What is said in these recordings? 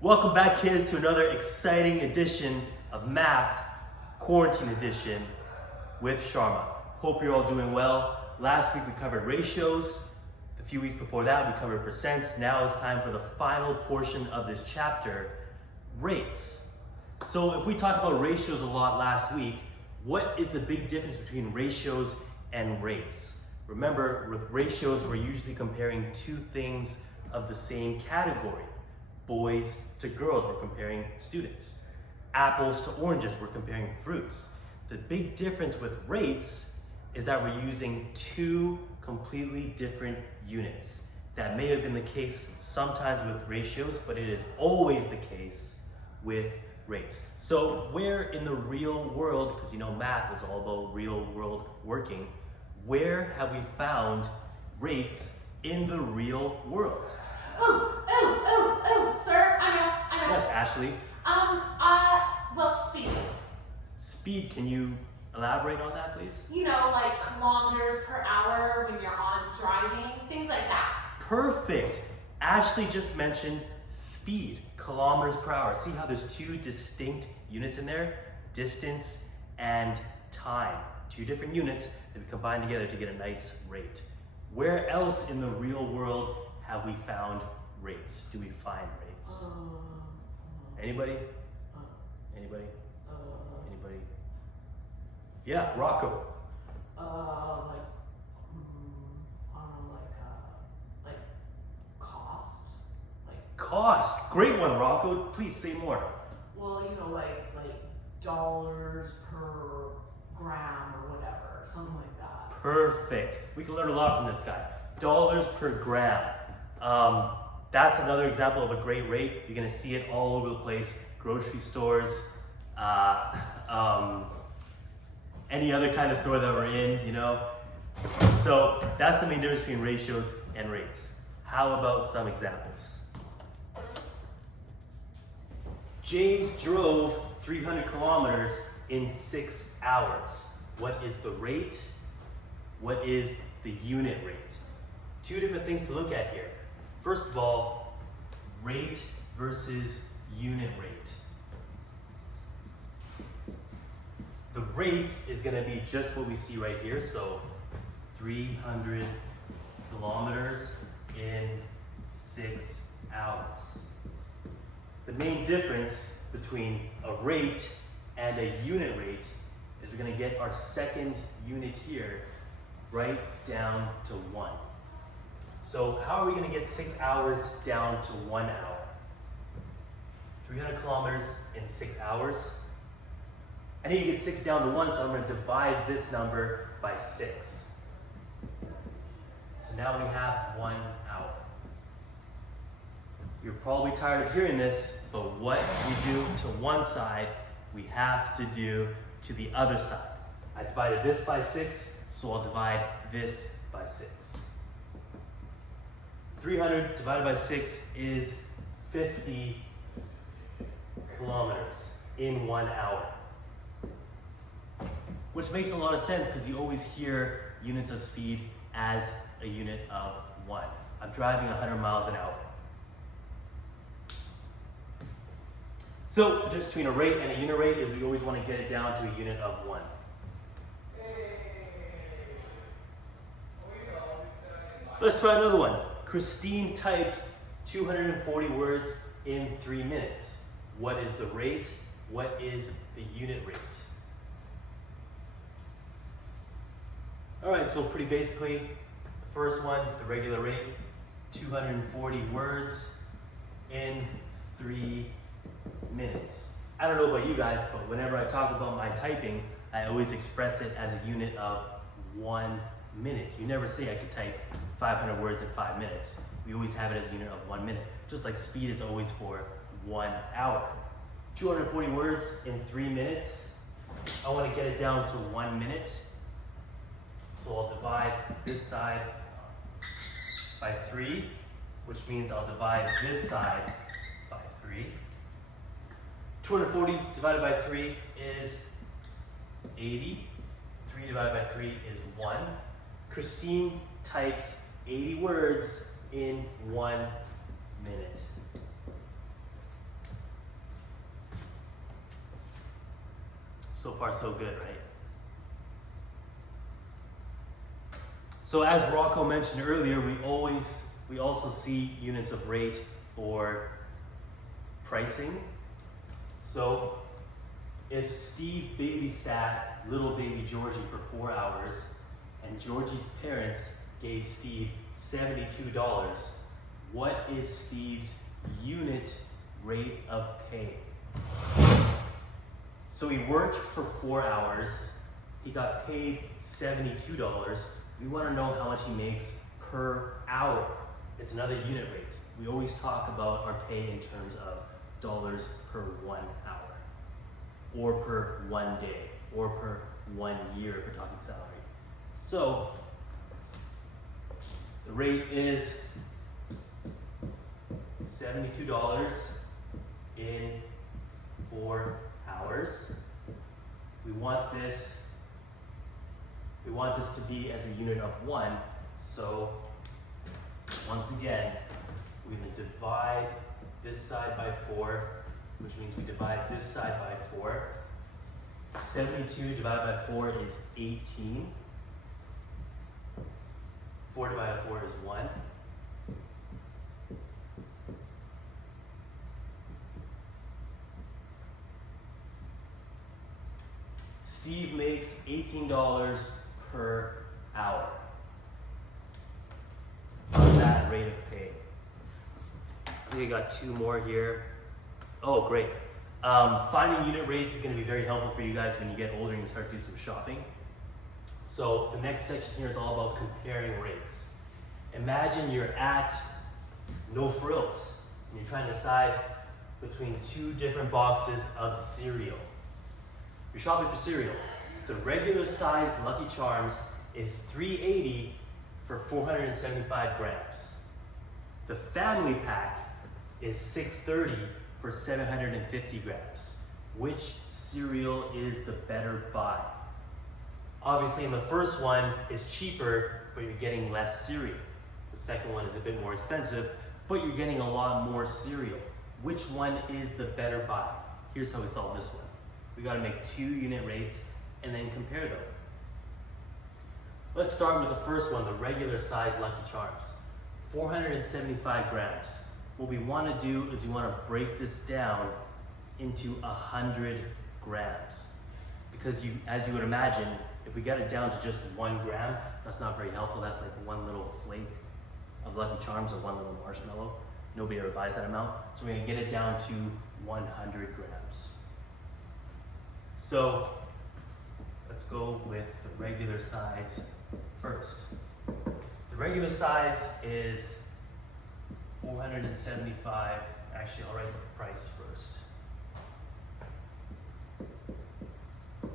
Welcome back, kids, to another exciting edition of Math Quarantine Edition with Sharma. Hope you're all doing well. Last week we covered ratios. A few weeks before that we covered percents. Now it's time for the final portion of this chapter, rates. So if we talked about ratios a lot last week, what is the big difference between ratios and rates? Remember, with ratios we're usually comparing two things of the same category. Boys to girls, we're comparing students. Apples to oranges, we're comparing fruits. The big difference with rates is that we're using two completely different units. That may have been the case sometimes with ratios, but it is always the case with rates. So where in the real world, because you know math is all about real world working, where have we found rates in the real world? Sir, I know. Yes, Ashley. Speed. Speed, can you elaborate on that, please? You know, like kilometers per hour when you're on driving, things like that. Perfect. Ashley just mentioned speed, kilometers per hour. See how there's two distinct units in there? Distance and time. Two different units that we combine together to get a nice rate. Where else in the real world have we found rates? Do we find rates? Anybody? Anybody? Anybody? Yeah, Rocco. Like cost. Cost. Great one, Rocco. Please say more. Well, you know, like dollars per gram or whatever, something like that. Perfect. We can learn a lot from this guy. Dollars per gram. That's another example of a great rate. You're gonna see it all over the place. Grocery stores, any other kind of store that we're in, you know. So that's the main difference between ratios and rates. How about some examples? James drove 300 kilometers in 6 hours. What is the rate? What is the unit rate? Two different things to look at here. First of all, rate versus unit rate. The rate is going to be just what we see right here. So 300 kilometers in 6 hours. The main difference between a rate and a unit rate is we're going to get our second unit here right down to 1. So how are we going to get 6 hours down to 1 hour? 300 kilometers in 6 hours. I need to get 6 down to 1, so I'm going to divide this number by 6. So now we have 1 hour. You're probably tired of hearing this, but what we do to one side, we have to do to the other side. I divided this by 6, so I'll divide this by 6. 300 divided by 6 is 50 kilometers in 1 hour. Which makes a lot of sense because you always hear units of speed as a unit of 1. I'm driving 100 miles an hour. So the difference between a rate and a unit rate is we always want to get it down to a unit of 1. Let's try another one. Christine typed 240 words in 3 minutes. What is the rate? What is the unit rate? All right, so pretty basically, the first one, the regular rate, 240 words in 3 minutes. I don't know about you guys, but whenever I talk about my typing, I always express it as a unit of 1 minute. You never say I could type 500 words in 5 minutes. We always have it as a unit of 1 minute, just like speed is always for 1 hour. 240 words in 3 minutes. I want to get it down to 1 minute. So I'll divide this side by 3, which means I'll divide this side by 3. 240 divided by 3 is 80. 3 divided by 3 is 1. Christine types 80 words in 1 minute. So far so good, right? So as Rocco mentioned earlier, we also see units of rate for pricing. So if Steve babysat little baby Georgie for 4 hours and Georgie's parents gave Steve $72, what is Steve's unit rate of pay? So he worked for 4 hours, he got paid $72. We want to know how much he makes per hour. It's another unit rate. We always talk about our pay in terms of dollars per 1 hour, or per 1 day, or per 1 year if we're talking salary. So the rate is $72 in 4 hours. We want this to be as a unit of 1. So once again, we're going to divide this side by 4, which means we divide this side by 4. 72 divided by 4 is 18. 4 divided by 4 is 1. Steve makes $18 per hour on that rate of pay. I think we got 2 more here. Oh, great. Finding unit rates is going to be very helpful for you guys when you get older and you start to do some shopping. So the next section here is all about comparing rates. Imagine you're at No Frills and you're trying to decide between 2 different boxes of cereal. You're shopping for cereal. The regular size Lucky Charms is $3.80 for 475 grams. The family pack is $6.30 for 750 grams. Which cereal is the better buy? Obviously, in the first one, it's cheaper, but you're getting less cereal. The second one is a bit more expensive, but you're getting a lot more cereal. Which one is the better buy? Here's how we solve this one. We gotta make 2 unit rates and then compare them. Let's start with the first one, the regular size Lucky Charms. 475 grams. What we wanna do is we wanna break this down into 100 grams. Because as you would imagine, if we get it down to just 1 gram, that's not very helpful. That's like 1 little flake of Lucky Charms or 1 little marshmallow. Nobody ever buys that amount. So we're gonna get it down to 100 grams. So let's go with the regular size first. The regular size is 475. Actually, I'll write the price first.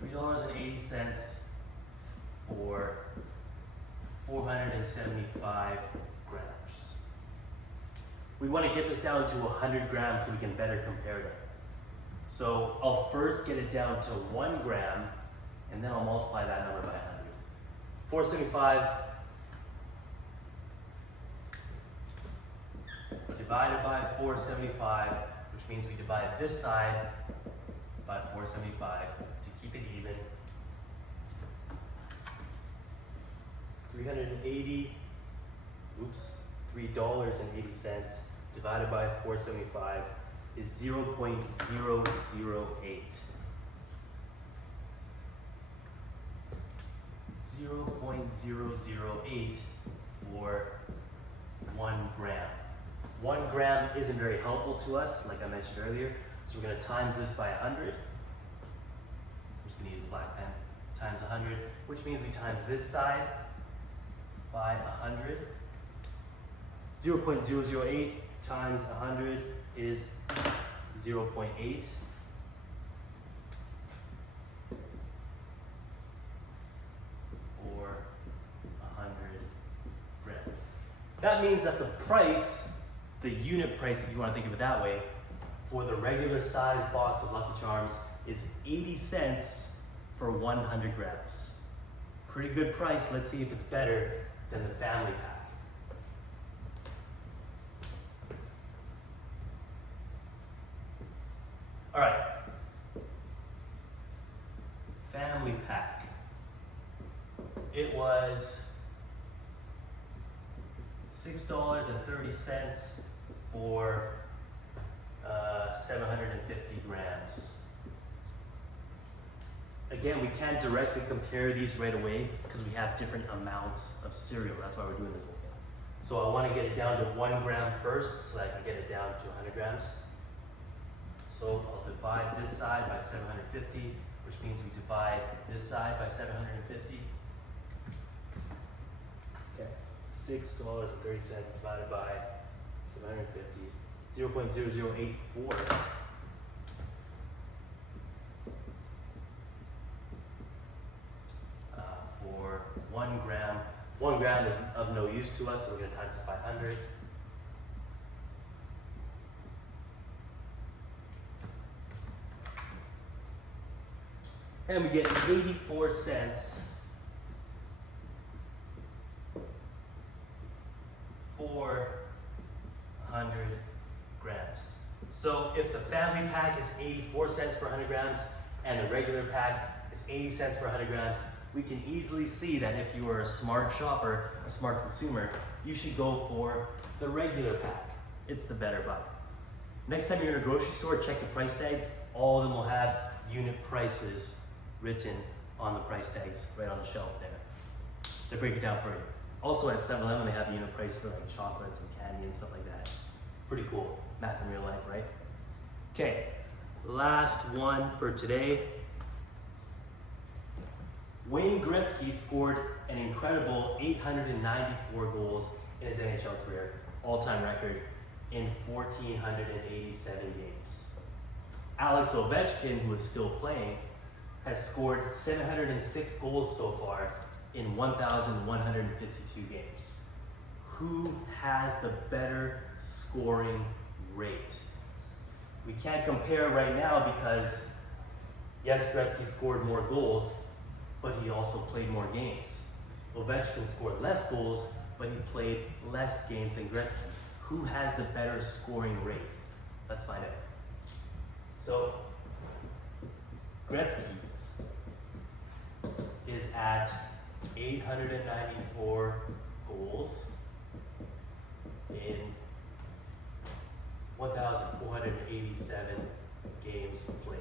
$3.80 for 475 grams. We want to get this down to 100 grams so we can better compare them. So I'll first get it down to 1 gram, and then I'll multiply that number by 100. 475 divided by 475, which means we divide this side by 475 to keep it even. 380, $3.80 divided by 475 is 0.008. 0.008 for 1 gram. 1 gram isn't very helpful to us, like I mentioned earlier, so we're going to times this by 100. I'm just going to use a black pen. Times 100, which means we times this side by 100. 0.008 times 100 is 0.8. For 100 grams. That means that the price, the unit price, if you want to think of it that way, for the regular size box of Lucky Charms is 80 cents for 100 grams. Pretty good price. Let's see if it's better than the family pack. All right. family pack. It was $6.30 for 750 grams. Again, we can't directly compare these right away because we have different amounts of cereal. That's why we're doing this whole thing. So I want to get it down to 1 gram first so that I can get it down to 100 grams. So I'll divide this side by 750, which means we divide this side by 750. Okay, $6.30 divided by 750, 0.0084. For 1 gram. 1 gram is of no use to us, so we're going to times this by 100. And we get 84 cents for 100 grams. So if the family pack is 84 cents for 100 grams and the regular pack is 80 cents for 100 grams, we can easily see that if you are a smart shopper, a smart consumer, you should go for the regular pack. It's the better buy. Next time you're in a grocery store, check the price tags. All of them will have unit prices written on the price tags right on the shelf there. They break it down for you. Also at 7-Eleven, they have the unit price for like chocolates and candy and stuff like that. Pretty cool. Math in real life, right? Okay, last one for today. Wayne Gretzky scored an incredible 894 goals in his NHL career, all-time record, in 1,487 games. Alex Ovechkin, who is still playing, has scored 706 goals so far in 1,152 games. Who has the better scoring rate? We can't compare right now because, yes, Gretzky scored more goals, but he also played more games. Ovechkin scored less goals, but he played less games than Gretzky. Who has the better scoring rate? Let's find out. So, Gretzky is at 894 goals in 1,487 games played.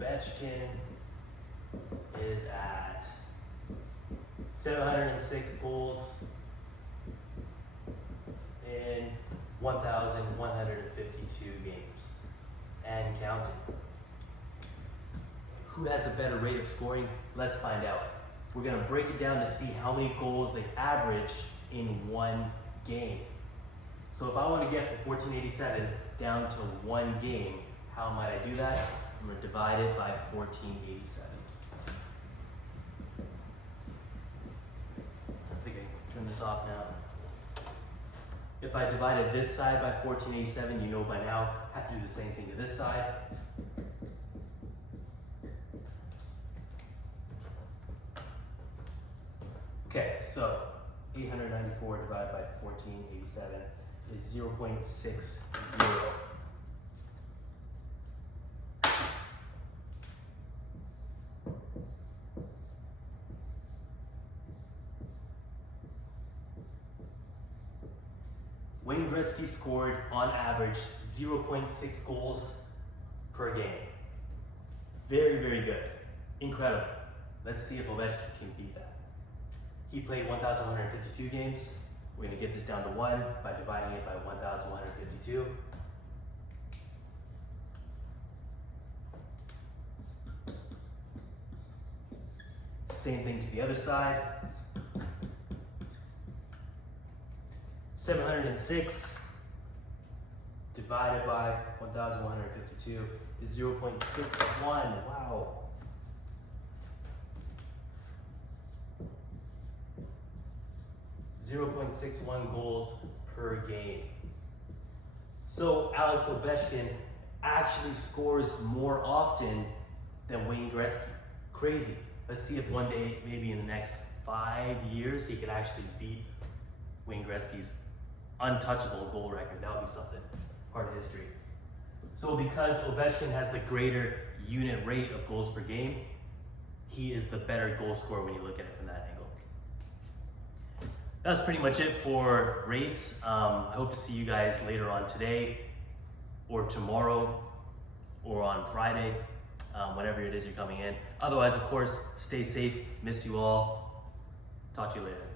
Ovechkin is at 706 goals in 1,152 games and counting. Who has a better rate of scoring? Let's find out. We're gonna break it down to see how many goals they average in one game. So if I want to get from 1487 down to one game, how might I do that? I'm going to divide it by 1487. I think I can turn this off now. If I divided this side by 1487, you know by now, I have to do the same thing to this side. Okay, so 894 divided by 1487 is 0.60. Wayne Gretzky scored on average 0.6 goals per game. Very, very good. Incredible. Let's see if Ovechkin can beat that. He played 1,152 games. We're going to get this down to 1 by dividing it by 1,152. Same thing to the other side. 706 divided by 1,152 is 0.61. Wow. .61 goals per game. So Alex Ovechkin actually scores more often than Wayne Gretzky. Crazy. Let's see if one day, maybe in the next 5 years, he could actually beat Wayne Gretzky's untouchable goal record. That would be something. Part of history. So because Ovechkin has the greater unit rate of goals per game, he is the better goal scorer when you look at it from that angle. That's pretty much it for rates. I hope to see you guys later on today or tomorrow or on Friday, whenever it is you're coming in. Otherwise, of course, stay safe. Miss you all. Talk to you later.